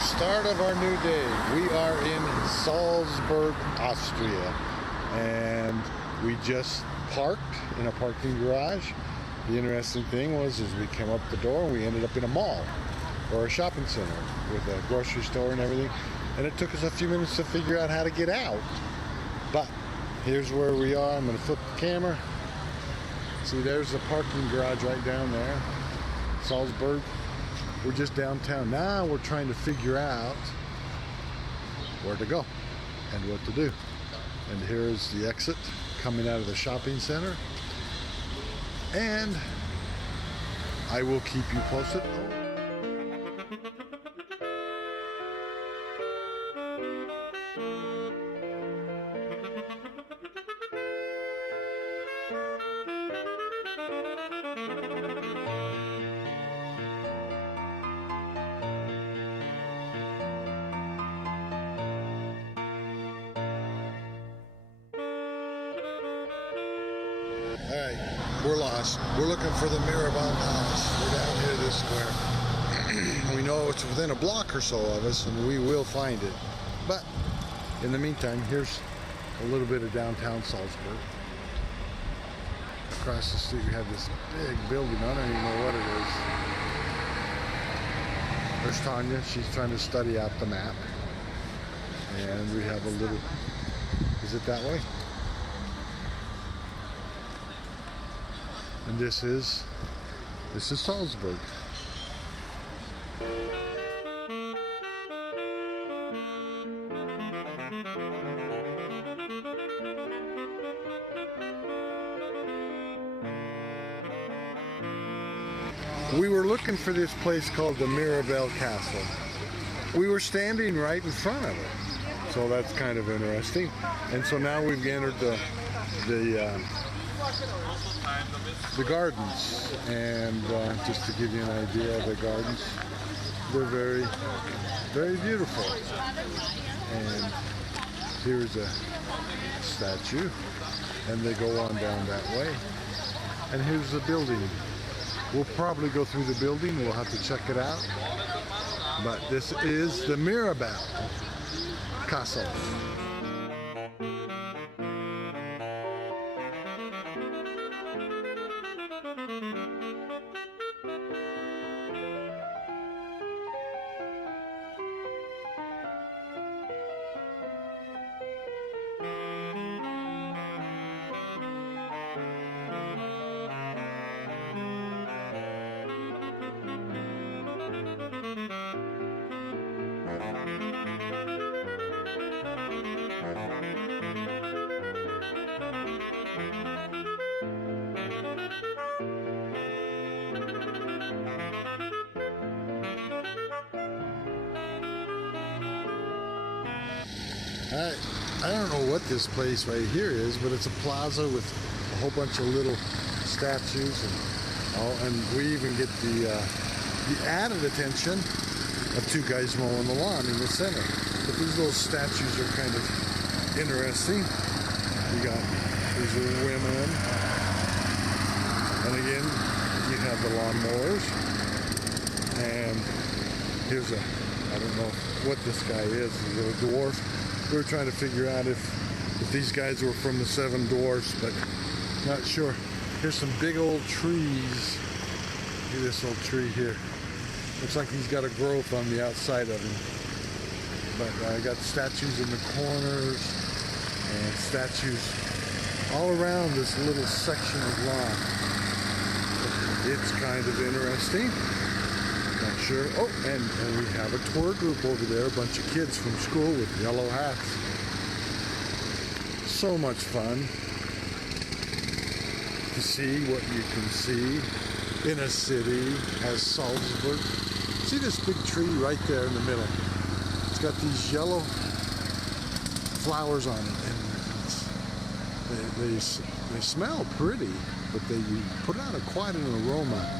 The start of our new day. We are in Salzburg, Austria, and we just parked in a parking garage. The interesting thing was we came up the door and we ended up in a mall or a shopping center with a grocery store and everything, and it took us a few minutes to figure out how to get out. But here's where we are. I'm going to flip the camera. See, there's the parking garage right down there, Salzburg. We're just downtown. Now we're trying to figure out where to go and what to do. And here's the exit coming out of the shopping center. And I will keep you posted. Alright, we're lost. We're looking for the Mirabelle House. We're down here this square. We know it's within a block or so of us, and we will find it. But in the meantime, here's a little bit of downtown Salzburg. Across the street we have this big building. I don't even know what it is. There's Tanya. She's trying to study out the map. And we have a little... Is it that way? And this is Salzburg. We were looking for this place called the Mirabelle Castle. We were standing right in front of it, so that's kind of interesting. And so now we've entered the gardens, and just to give you an idea of the gardens, they're very, very beautiful. And here's a statue, and they go on down that way. And here's the building. We'll probably go through the building. We'll have to check it out. But this is the Mirabelle Castle. I don't know what this place right here is, but it's a plaza with a whole bunch of little statues and we even get the added attention of two guys mowing the lawn in the center. But these little statues are kind of interesting. These are women, and again you have the lawnmowers, and here's I don't know what this guy is. He's a dwarf. We were trying to figure out if these guys were from the Seven Dwarfs, but not sure. Here's some big old trees. Look at this old tree here. Looks like he's got a growth on the outside of him. But I got statues in the corners and statues all around this little section of lawn. It's kind of interesting. Not sure. Oh, and we have a tour group over there, a bunch of kids from school with yellow hats. so much fun to see what you can see in a city as Salzburg. See this big tree right there in the middle? It's got these yellow flowers on it, and they smell pretty, but they put out quite an aroma.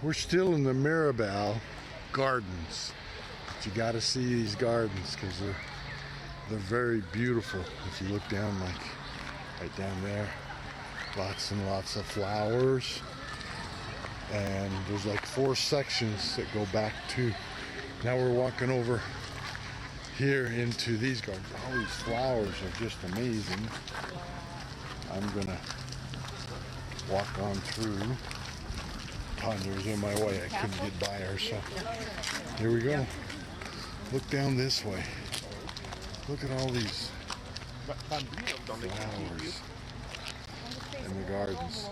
We're still in the Mirabelle Gardens, but you got to see these gardens because they're very beautiful. If you look down, like right down there, lots and lots of flowers, and there's like 4 sections that go back to. Now we're walking over here into these gardens. All these flowers are just amazing. I'm gonna walk on through. Tanya was in my way. I couldn't get by her, so here we go. Look down this way. Look at all these flowers in the gardens.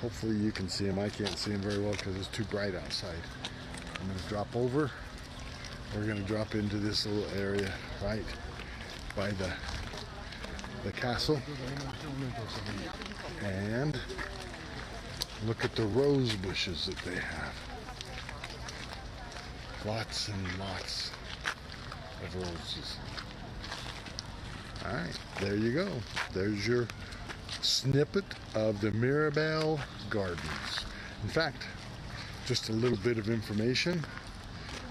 Hopefully you can see them. I can't see them very well because it's too bright outside. I'm going to drop over. We're going to drop into this little area right by the castle. And look at the rose bushes that they have. Lots and lots of roses. All right, there you go. There's your snippet of the Mirabelle Gardens. In fact, just a little bit of information.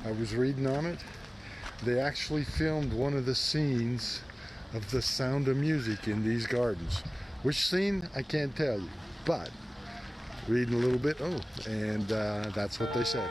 I was reading on it. They actually filmed one of the scenes of The Sound of Music in these gardens. Which scene, I can't tell you, but reading a little bit, and that's what they said.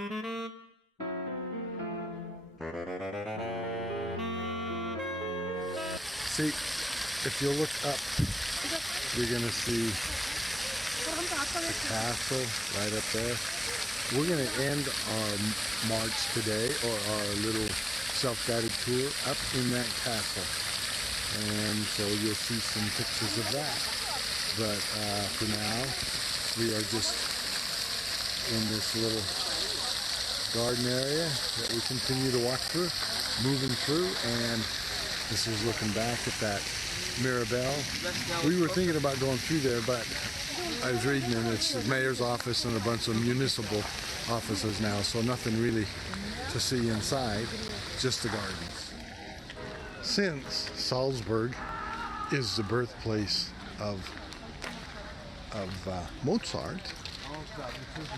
See, if you look up, you're going to see the castle right up there. We're going to end our march today, or our little self-guided tour, up in that castle. And so you'll see some pictures of that. But for now, we are just in this little garden area that we continue to walk through, moving through, and this is looking back at that Mirabelle. We were thinking about going through there, but I was reading, and it's the mayor's office and a bunch of municipal offices now, so nothing really to see inside, just the gardens. Since Salzburg is the birthplace of Mozart,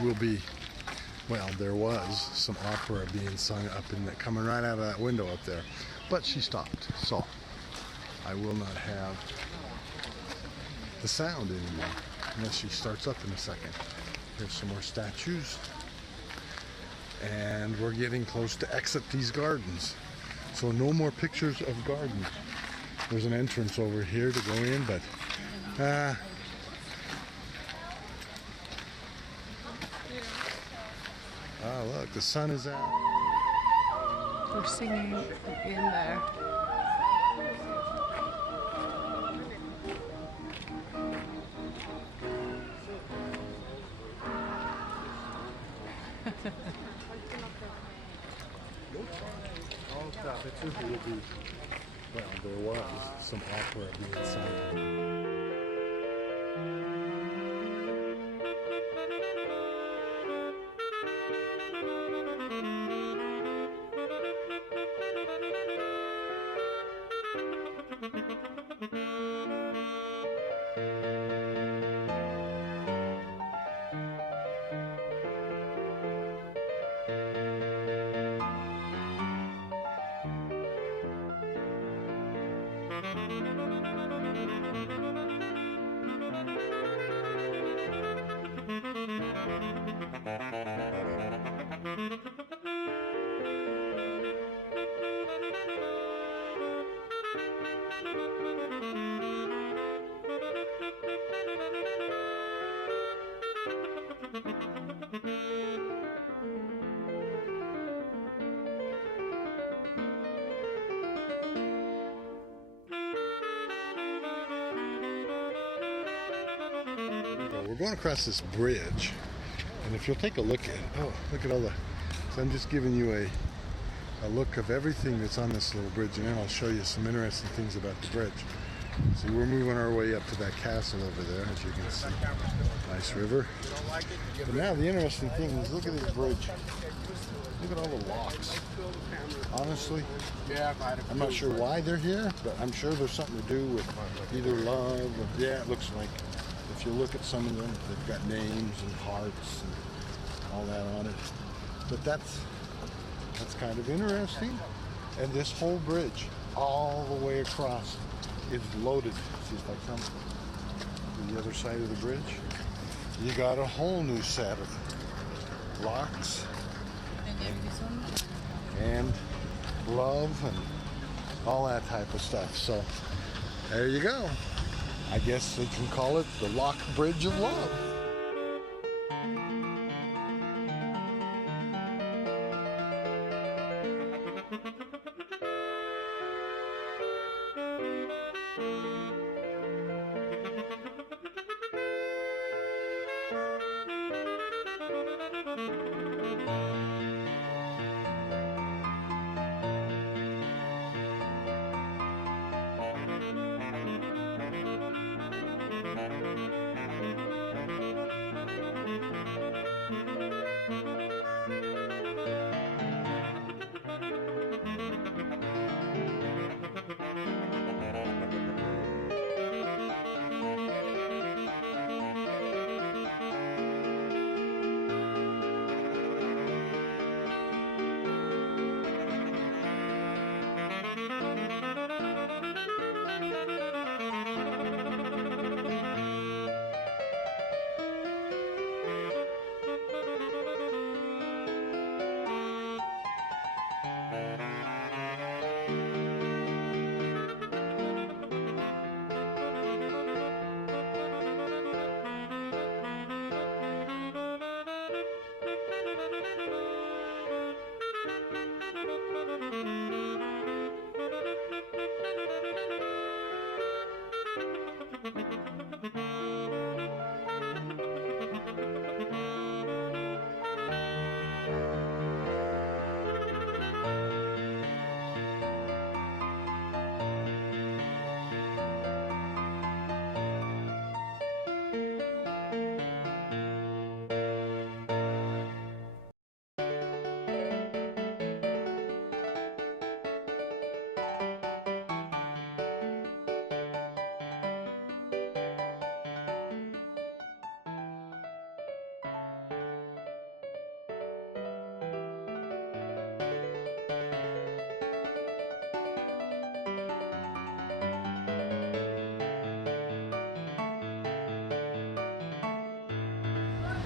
will be, well, there was some opera being sung up in the, coming right out of that window up there, but she stopped, so I will not have the sound anymore unless she starts up in a second. Here's some more statues, and we're getting close to exit these gardens, so no more pictures of gardens. There's an entrance over here to go in, but oh, look, the sun is out. They're singing in there. Well, there was some opera being sung. We're going across this bridge, and if you'll take a look at, oh, look at all the, so I'm just giving you a look of everything that's on this little bridge, and then I'll show you some interesting things about the bridge. See, we're moving our way up to that castle over there, as you can see. Nice river. But now the interesting thing is, look at this bridge. Look at all the locks. Honestly, I'm not sure why they're here, but I'm sure there's something to do with either love or, yeah, it looks like, if you look at some of them, they've got names and hearts and all that on it. But that's kind of interesting. And this whole bridge, all the way across, is loaded. See if I come to the other side of the bridge. You got a whole new set of locks and love and all that type of stuff. So there you go. I guess they can call it the Lock Bridge of Love.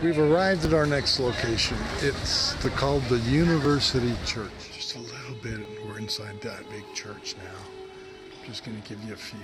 We've arrived at our next location. It's called the University Church. Just a little bit, and we're inside that big church now. Just going to give you a few.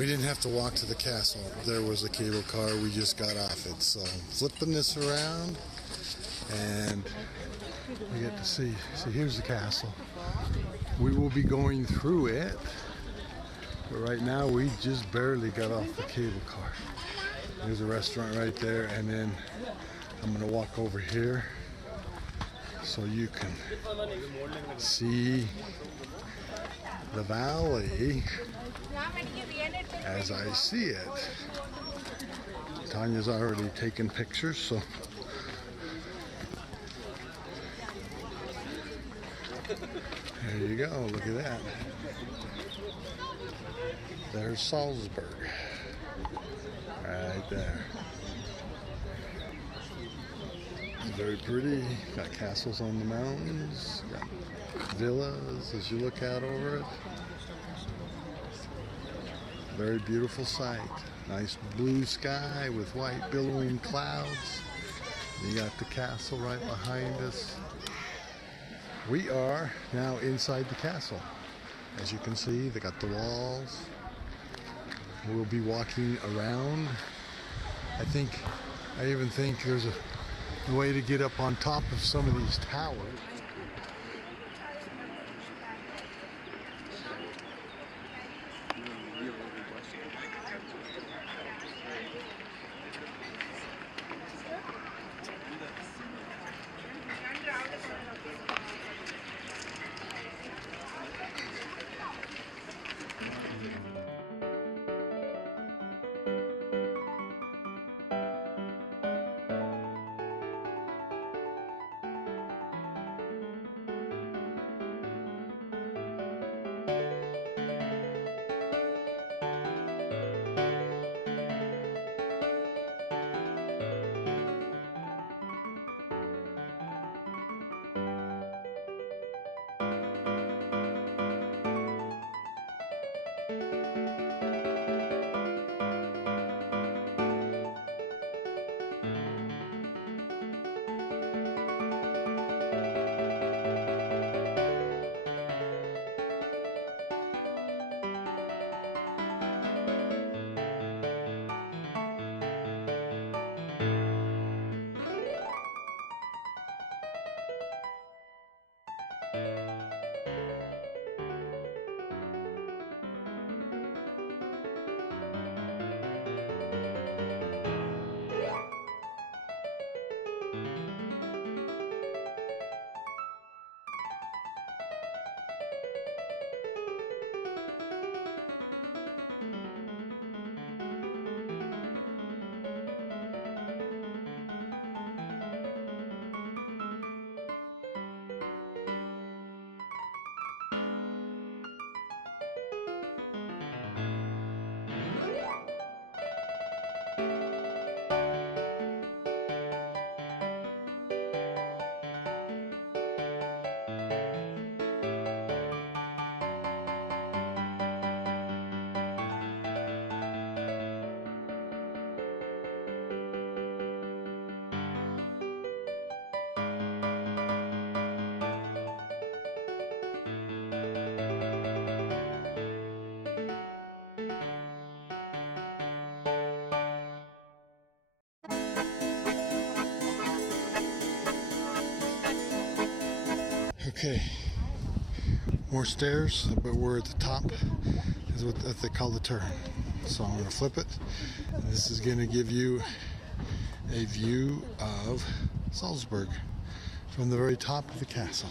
We didn't have to walk to the castle. There was a cable car. We just got off it. So flipping this around, and we get to see. See, here's the castle. We will be going through it, but right now we just barely got off the cable car. There's a restaurant right there, and then I'm gonna walk over here so you can see the valley as I see it. Tanya's already taken pictures, so there you go. Look at that. There's Salzburg right there. Very pretty. Got castles on the mountains. Got villas as you look out over it. Very beautiful sight. Nice blue sky with white billowing clouds. You got the castle right behind us. We are now inside the castle. As you can see, they got the walls. We'll be walking around. I even think there's a way to get up on top of some of these towers. Okay, more stairs, but we're at the top, is what they call the turn. So I'm going to flip it. And this is going to give you a view of Salzburg from the very top of the castle.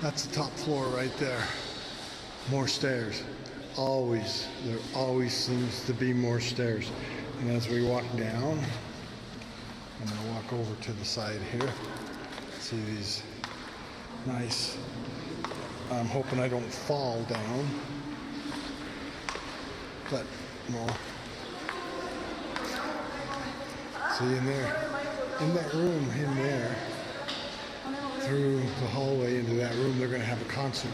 That's the top floor right there. More stairs. Always. There always seems to be more stairs. And as we walk down, I'm going to walk over to the side here. See these nice, I'm hoping I don't fall down. But no. See in there, in that room in there, through the hallway into that room, they're going to have a concert,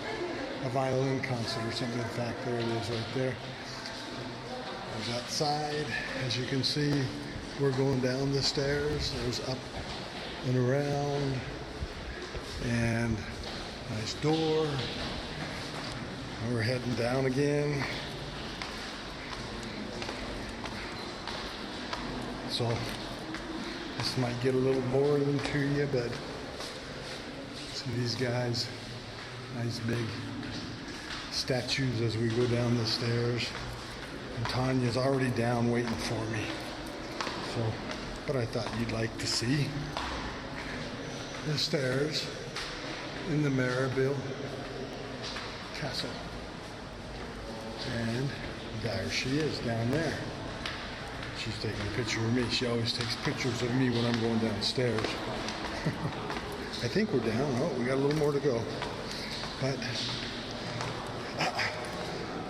a violin concert or something. In fact, there it is right there. There's that side. As you can see, we're going down the stairs. There's up and around. And nice door. We're heading down again. So this might get a little boring to you, but see these guys, nice big statues as we go down the stairs. And Tanya's already down waiting for me. So, but I thought you'd like to see the stairs in the Maribel Castle. And there she is down there. She's taking a picture of me. She always takes pictures of me when I'm going downstairs. I think we're down. Oh, we got a little more to go. But,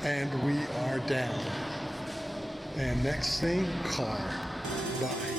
and we are down. And next thing, car. Bye.